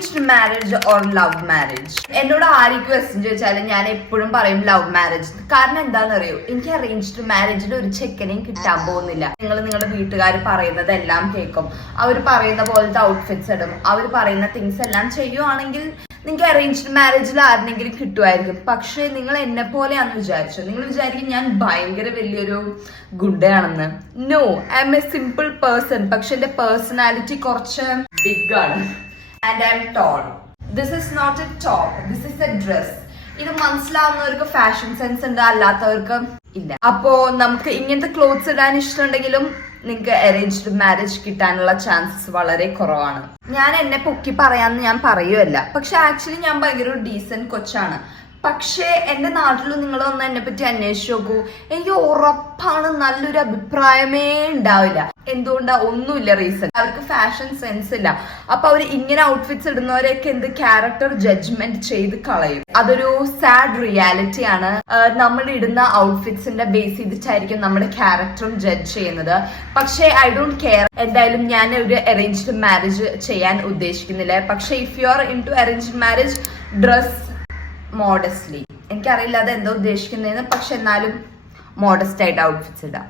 Arranged marriage or love marriage? എന്നോട് ആർക്ക് question ചോദിച്ചാലും ഞാൻ എപ്പോഴും പറയും ലവ് മാരേജ്. കാരണം എന്താണെന്നറിയോ, എനിക്ക് അറേഞ്ച്ഡ് മാരേജിൽ ഒരു ചെക്കനെയും കിട്ടാൻ പോകുന്നില്ല. നിങ്ങൾ നിങ്ങളുടെ വീട്ടുകാർ പറയുന്നതെല്ലാം കേൾക്കും, അവർ പറയുന്ന പോലത്തെ ഔട്ട്ഫിറ്റ്സ് ഇടും, അവർ പറയുന്ന തിങ്സ് എല്ലാം ചെയ്യുവാണെങ്കിൽ നിങ്ങൾക്ക് അറേഞ്ച്ഡ് മാരേജിൽ ആരെങ്കിലും കിട്ടുമായിരിക്കും. പക്ഷെ നിങ്ങൾ എന്നെ പോലെയാണെന്ന് വിചാരിച്ചു, നിങ്ങൾ വിചാരിക്കും ഞാൻ ഭയങ്കര വലിയൊരു ഗുണ്ടയാണെന്ന്. No, I am a simple person. പക്ഷെ എന്റെ പേഴ്സണാലിറ്റി കുറച്ച് ബിഗ് ആണ്. And I am tall. This is not a top, this is a dress. ഇത് മനസ്സിലാവുന്നവർക്ക് ഫാഷൻ സെൻസ് ഉണ്ട്, അല്ലാത്തവർക്ക് ഇല്ല. അപ്പോ നമുക്ക് ഇങ്ങനത്തെ ക്ലോത്ത്സ് ഇടാൻ ഇഷ്ടമുണ്ടെങ്കിലും നിങ്ങൾക്ക് അറേഞ്ച്ഡ് മാരേജ് കിട്ടാനുള്ള ചാൻസസ് വളരെ കുറവാണ്. ഞാൻ എന്നെ പൊക്കി പറയാന്ന് ഞാൻ പറയുമല്ല, പക്ഷെ ആക്ച്വലി ഞാൻ ഭയങ്കര ഒരു ഡീസന്റ് കൊച്ചാണ്. പക്ഷേ എന്റെ നാട്ടിൽ നിങ്ങൾ ഒന്ന് എന്നെ പറ്റി അന്വേഷിച്ച് നോക്കൂ, എനിക്ക് ഉറപ്പാണ് നല്ലൊരു അഭിപ്രായമേ ഉണ്ടാവില്ല. എന്തുകൊണ്ടാ? ഒന്നുമില്ല റീസൺ. അവർക്ക് ഫാഷൻ സെൻസ് ഇല്ല. അപ്പൊ അവർ ഇങ്ങനെ ഔട്ട്ഫിറ്റ്സ് ഇടുന്നവരെയൊക്കെ എന്ത് ക്യാരക്ടർ ജഡ്ജ്മെന്റ് ചെയ്ത് കളയും. അതൊരു സാഡ് റിയാലിറ്റി ആണ്. നമ്മൾ ഇടുന്ന ഔട്ട്ഫിറ്റ്സിന്റെ ബേസ് ചെയ്തിട്ടായിരിക്കും നമ്മുടെ ക്യാരക്ടറും ജഡ്ജ് ചെയ്യുന്നത്. പക്ഷേ ഐ ഡോണ്ട് കെയർ. എന്തായാലും ഞാൻ ഒരു അറേഞ്ച്ഡ് മാരേജ് ചെയ്യാൻ ഉദ്ദേശിക്കുന്നില്ല. പക്ഷെ if you are into arranged marriage, dress modestly. എനിക്കറിയില്ല അത് എന്താ ഉദ്ദേശിക്കുന്നതെന്ന്, പക്ഷെ എന്നാലും മോഡസ്റ്റ് ആയിട്ട് ഔട്ട്ഫിറ്റ്സ് ഇടാം.